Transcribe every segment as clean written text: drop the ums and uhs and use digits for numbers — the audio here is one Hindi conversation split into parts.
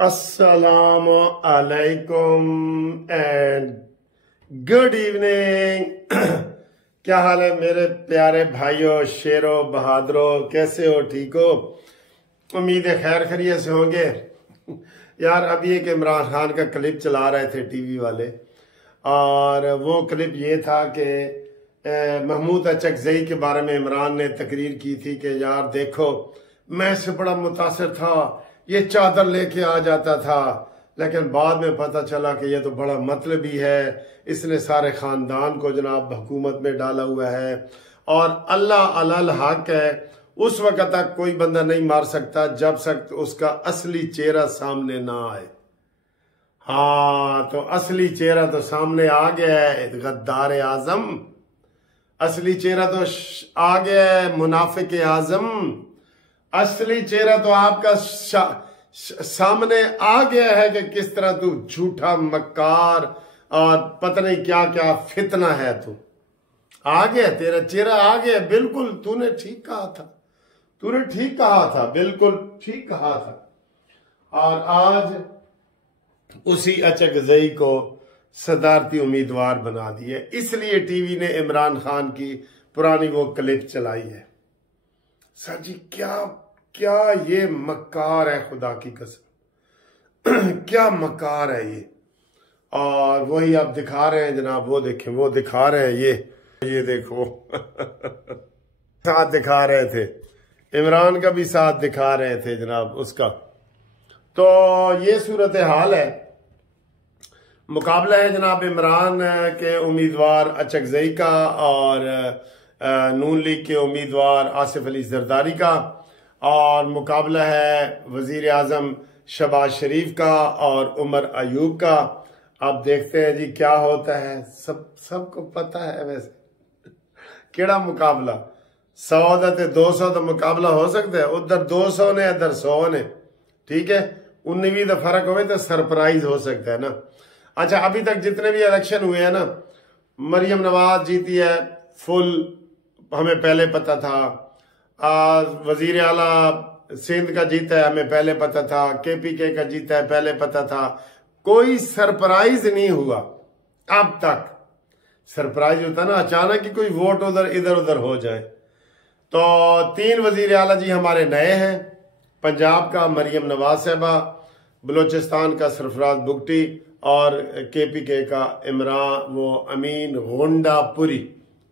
अस्सलाम अलैकुम एंड गुड इवनिंग। क्या हाल है मेरे प्यारे भाइयों, शेरों, बहादुरों, कैसे हो? ठीक हो? उम्मीद है खैर खैरियत से होंगे। यार अभी एक इमरान खान का क्लिप चला रहे थे टीवी वाले, और वो क्लिप ये था कि महमूद अचकजई के बारे में इमरान ने तकरीर की थी कि यार देखो मैं इससे बड़ा मुतासिर था, ये चादर लेके आ जाता था, लेकिन बाद में पता चला कि ये तो बड़ा मतलबी है, इसने सारे खानदान को जनाब हुकूमत में डाला हुआ है और अल्लाह अलल हक है। उस वक्त तक कोई बंदा नहीं मार सकता जब तक उसका असली चेहरा सामने ना आए। हाँ, तो असली चेहरा तो सामने आ गया है, गद्दार आजम। असली चेहरा तो आ गया है, मुनाफिक आजम। असली चेहरा तो आपका सामने आ गया है कि किस तरह तू झूठा मक्कार और पता नहीं क्या क्या फितना है। तू आ गया, तेरा चेहरा आ गया। बिल्कुल तूने ठीक कहा था, तूने ठीक कहा था, बिल्कुल ठीक कहा था। और आज उसी अचकजई को सदारती उम्मीदवार बना दिया, इसलिए टीवी ने इमरान खान की पुरानी वो क्लिप चलाई है। सर जी क्या क्या ये मक्कार है, खुदा की कसम क्या मक्कार है ये। और वही आप दिखा रहे हैं जनाब, वो देखें, वो दिखा रहे हैं, ये देखो साथ दिखा रहे थे, इमरान का भी साथ दिखा रहे थे जनाब उसका। तो ये सूरत हाल है। मुकाबला है जनाब इमरान के उम्मीदवार अचकजई का और नून लीग के उम्मीदवार आसिफ अली जरदारी का, और मुकाबला है वजीर आजम शहबाज शरीफ का और उमर अयूब का। अब देखते हैं जी क्या होता है। सबको पता है वैसे केड़ा मुकाबला। 100 ते 200 तो मुकाबला हो सकता है, उधर 200 ने इधर 100 ने, ठीक है। 19 का फर्क हो तो सरप्राइज हो सकता है ना। अच्छा, अभी तक जितने भी इलेक्शन हुए हैं ना, मरियम नवाज जीती है, फुल हमें पहले पता था। वजीर आला सिंध का जीता है, हमें पहले पता था। KPK का जीता है, पहले पता था। कोई सरप्राइज नहीं हुआ अब तक। सरप्राइज होता ना अचानक कि कोई वोट इधर उधर हो जाए। तो 3 वजीर आला जी हमारे नए हैं। पंजाब का मरियम नवाज साहबा, बलोचिस्तान का सरफराज बुगटी और KPK का इमरान वो अमीन गोंडापुरी,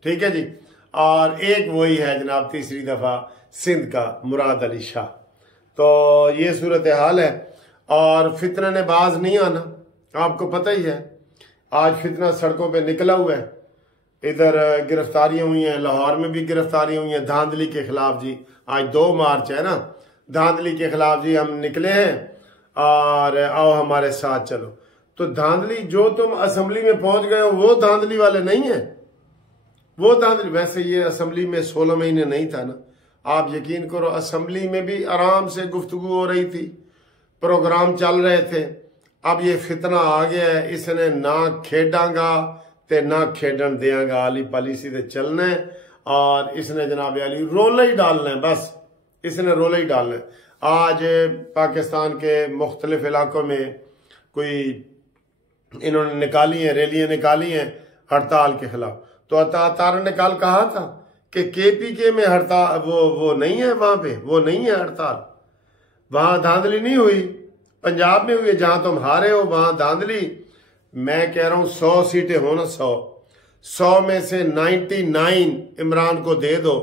ठीक है जी। और एक वही है जनाब तीसरी दफा सिंध का मुराद अली शाह। तो ये सूरत हाल है। और फितना ने बाज नहीं आना, आपको पता ही है। आज फितना सड़कों पे निकला हुआ है। इधर गिरफ्तारियां हुई हैं, लाहौर में भी गिरफ्तारियां हुई हैं धांधली के खिलाफ जी। आज 2 मार्च है ना, धांधली के खिलाफ जी हम निकले हैं और आओ हमारे साथ चलो। तो धांधली जो तुम असेंबली में पहुंच गए हो वो धांधली वाले नहीं है, वो धांधली। वैसे ये असेंबली में 16 महीने नहीं था ना, आप यकीन करो असेंबली में भी आराम से गुफ्तगू हो रही थी, प्रोग्राम चल रहे थे। अब ये फितना आ गया है, इसने ना खेडांगा ते ना खेडन देंगा, आली पॉलिसी से चलना है। और इसने जनाब अली रोला ही डालना है, बस इसने रोला ही डालना है। आज पाकिस्तान के मुख्तलिफ इलाकों में कोई इन्होंने निकाली है, रैलियां निकाली हैं हड़ताल के खिलाफ। तो अतार ने कल कहा था कि KPK में हड़ताल वो नहीं है, वहां पे वो नहीं है हड़ताल, वहां धांधली नहीं हुई। पंजाब में हुई है, जहां तुम हारे हो वहां धांधली। मैं कह रहा हूं 100 सीटें हो ना, 100 में से 99 इमरान को दे दो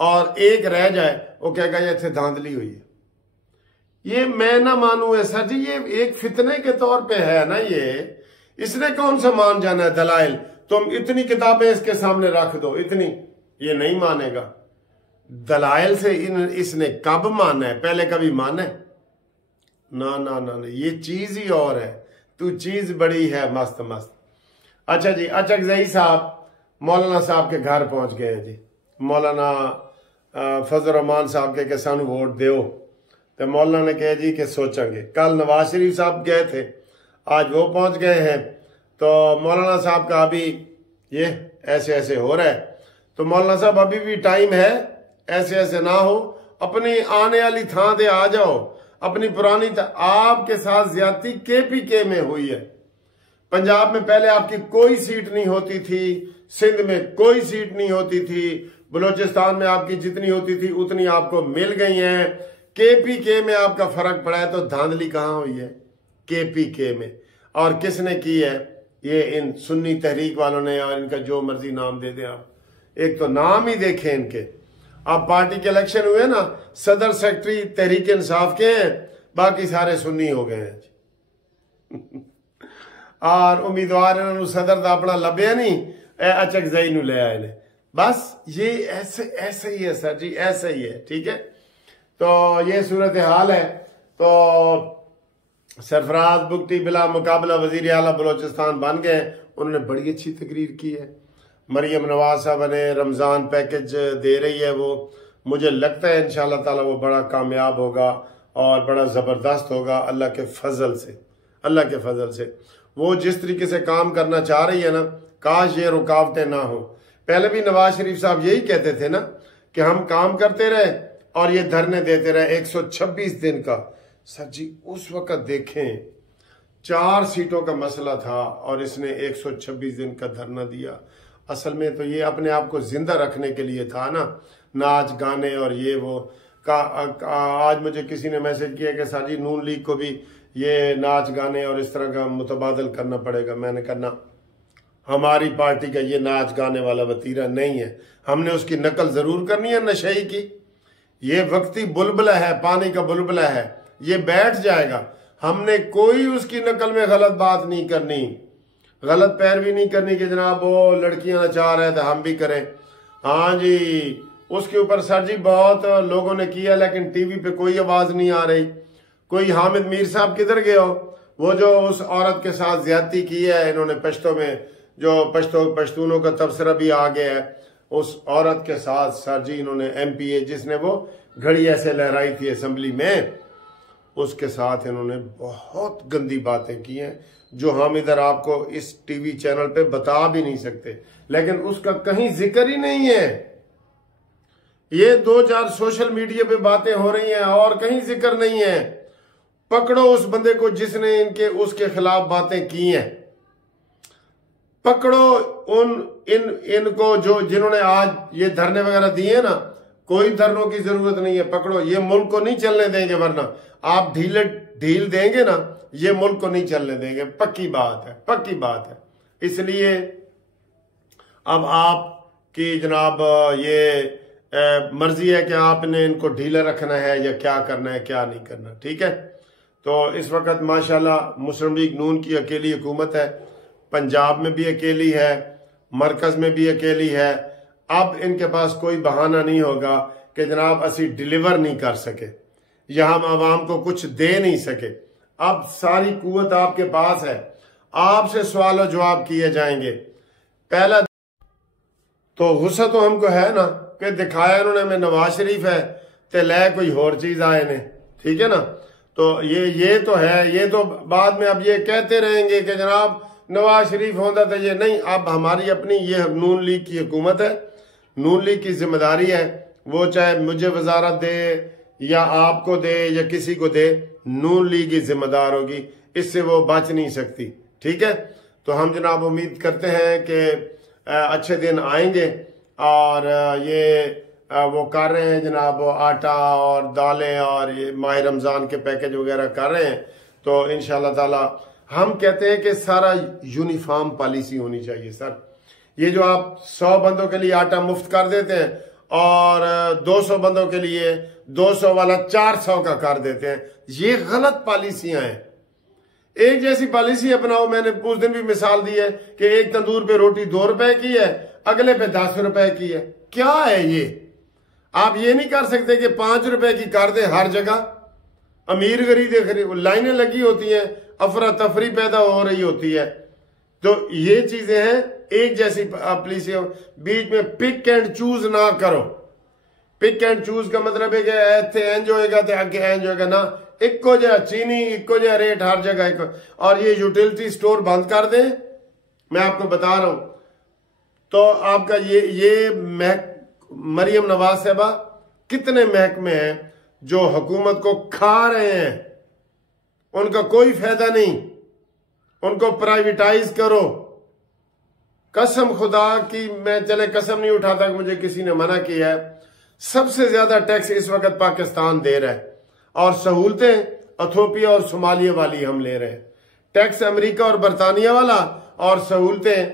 और एक रह जाए, वो कहेगा ये थे धांधली हुई है। ये मैं ना मानू है सर जी, ये एक फितने के तौर पे है ना ये। इसने कौन सा मान जाना है दलाइल। तुम इतनी किताबें इसके सामने रख दो, इतनी, ये नहीं मानेगा। दलाइल से इसने कब माना है? पहले कभी माना है? ना ना ना ना, ये चीज ही और है। तू चीज बड़ी है मस्त मस्त। अच्छा जी, अचकजई साहब मौलाना साहब के घर पहुंच गए हैं जी। मौलाना फजल रहमान साहब के सानू वोट दो, तो मौलाना ने कहा जी कि सोचेंगे। कल नवाज शरीफ साहब गए थे, आज वो पहुंच गए हैं। तो मौलाना साहब का अभी ये ऐसे ऐसे हो रहा है। तो मौलाना साहब अभी भी टाइम है, ऐसे ऐसे ना हो, अपनी आने वाली थां ते आ जाओ। अपनी पुरानी आपके साथ ज्यादती KPK में हुई है। पंजाब में पहले आपकी कोई सीट नहीं होती थी, सिंध में कोई सीट नहीं होती थी, बलूचिस्तान में आपकी जितनी होती थी उतनी आपको मिल गई हैं। KPK में आपका फर्क पड़ा है, तो धांधली कहां हुई है? KPK में। और किसने की है? ये इन सुन्नी तहरीक वालों ने, और इनका जो मर्जी नाम दे दें आप, एक तो नाम ही देखें इनके। अब पार्टी के इलेक्शन हुए ना, सदर सेक्रेटरी तहरीक इंसाफ के हैं, बाकी सारे सुन्नी हो गए हैं और उम्मीदवार इन्होंने सदर का अपना लभ्या नहीं, अचकजई नू ले आए ने। बस ये ऐसे ही है सर जी, ऐसे ही है। ठीक है, तो ये सूरत हाल है। तो सरफराज बुगटी बिला मुकाबला वजीर आला बलोचिस्तान बन गए। उन्होंने बड़ी अच्छी तकरीर की है। मरियम नवाज साहब ने रमजान पैकेज दे रही है, वो मुझे लगता है इंशाल्लाह ताला वो बड़ा कामयाब होगा और बड़ा जबरदस्त होगा अल्लाह के फजल से। अल्लाह के फजल से वो जिस तरीके से काम करना चाह रही है ना, काश ये रुकावटें ना हो। पहले भी नवाज शरीफ साहब यही कहते थे ना कि हम काम करते रहे और ये धरने देते रहे 126 दिन का। सर जी उस वक्त देखें 4 सीटों का मसला था और इसने 126 दिन का धरना दिया। असल में तो ये अपने आप को जिंदा रखने के लिए था ना, नाच गाने और ये वो आज मुझे किसी ने मैसेज किया कि सर जी नून लीग को भी ये नाच गाने और इस तरह का मुतबादल करना पड़ेगा। मैंने कहा ना, हमारी पार्टी का ये नाच गाने वाला वतीरा नहीं है। हमने उसकी नकल जरूर करनी है नशे की। ये वक्ती बुलबुला है, पानी का बुलबुला है, ये बैठ जाएगा। हमने कोई उसकी नकल में गलत बात नहीं करनी, गलत पैरवी नहीं करनी कि जनाब वो लड़कियां नचा रहे थे हम भी करें। हाँ जी, उसके ऊपर सर जी बहुत लोगों ने किया, लेकिन टीवी पे कोई आवाज नहीं आ रही। कोई हामिद मीर साहब किधर गए हो? वो जो उस औरत के साथ ज्यादती की है इन्होंने पश्तो में, जो पश्तूनों का तबसरा भी आ गया है, उस औरत के साथ सर जी इन्होंने MPA जिसने वो घड़ी ऐसे लहराई थी असेंबली में, उसके साथ इन्होंने बहुत गंदी बातें की हैं जो हम इधर आपको इस टीवी चैनल पे बता भी नहीं सकते, लेकिन उसका कहीं जिक्र ही नहीं है। ये 2-4 सोशल मीडिया पे बातें हो रही हैं और कहीं जिक्र नहीं है। पकड़ो उस बंदे को जिसने उसके खिलाफ बातें की हैं, पकड़ो इनको जो जिन्होंने आज ये धरने वगैरह दिए ना। कोई धरनों की जरूरत नहीं है, पकड़ो। ये मुल्क को नहीं चलने देंगे, वरना आप ढील देंगे ना, ये मुल्क को नहीं चलने देंगे। पक्की बात है, पक्की बात है। इसलिए अब आपकी जनाब ये मर्जी है कि आपने इनको ढीला रखना है या क्या करना है, क्या नहीं करना। ठीक है, तो इस वक्त माशाल्लाह मुस्लिम लीग नून की अकेली हुकूमत है, पंजाब में भी अकेली है, मरकज में भी अकेली है। अब इनके पास कोई बहाना नहीं होगा कि जनाब असी डिलीवर नहीं कर सके या हम आवाम को कुछ दे नहीं सके। अब सारी कुव्वत आपके पास है, आपसे सवाल जवाब किए जाएंगे। पहला तो गुस्सा तो हमको है ना कि दिखाया इन्होंने में नवाज शरीफ है ते ले कोई और चीज आए ने। ठीक है ना, तो ये तो है। ये तो बाद में अब ये कहते रहेंगे कि जनाब नवाज शरीफ होता तो ये नहीं। अब हमारी अपनी ये नून लीग की हुकूमत है, नून लीग की जिम्मेदारी है। वो चाहे मुझे वजारत दे या आपको दे या किसी को दे, नून लीग ही जिम्मेदार होगी, इससे वो बच नहीं सकती। ठीक है, तो हम जनाब उम्मीद करते हैं कि अच्छे दिन आएंगे और ये वो कर रहे हैं जनाब, आटा और दालें और ये माह रमजान के पैकेज वगैरह कर रहे हैं। तो इंशाल्लाह ताला हम कहते हैं कि सारा यूनिफॉर्म पॉलिसी होनी चाहिए सर। ये जो आप 100 बंदों के लिए आटा मुफ्त कर देते हैं और 200 बंदों के लिए 200 वाला 400 का कर देते हैं, ये गलत पॉलिसियां हैं। एक जैसी पॉलिसी अपनाओ। मैंने उस दिन भी मिसाल दी है कि एक तंदूर पे रोटी 2 रुपए की है, अगले पे 10 रुपए की है। क्या है ये? आप ये नहीं कर सकते कि 5 रुपए की कर दे हर जगह। अमीर गरीब लाइनें लगी होती हैं, अफरा तफरी पैदा हो रही होती है। तो ये चीजें हैं, एक जैसी पॉलिसी। बीच में पिक एंड चूज ना करो। पिक एंड चूज का मतलब है कि इतने इंज होएगा तो आगे इंज होएगा ना। इको जहा चीनी, इको जहा रेट हर जगह। और ये यूटिलिटी स्टोर बंद कर दें, मैं आपको बता रहा हूं। तो आपका ये मरियम नवाज साहबा कितने महकमे हैं, जो हुकूमत को खा रहे हैं, उनका कोई फायदा नहीं, उनको प्राइवेटाइज करो। कसम खुदा की, मैं चले कसम नहीं उठाता कि मुझे किसी ने मना किया है, सबसे ज्यादा टैक्स इस वक्त पाकिस्तान दे रहा है और सहूलतें इथोपिया और सोमालिया वाली हम ले रहे हैं। टैक्स अमेरिका और बरतानिया वाला और सहूलतें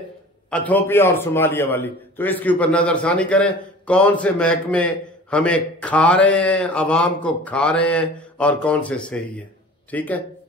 इथोपिया और सोमालिया वाली। तो इसके ऊपर नजरसानी करें, कौन से महकमे हमें खा रहे हैं, अवाम को खा रहे हैं और कौन से सही है। ठीक है।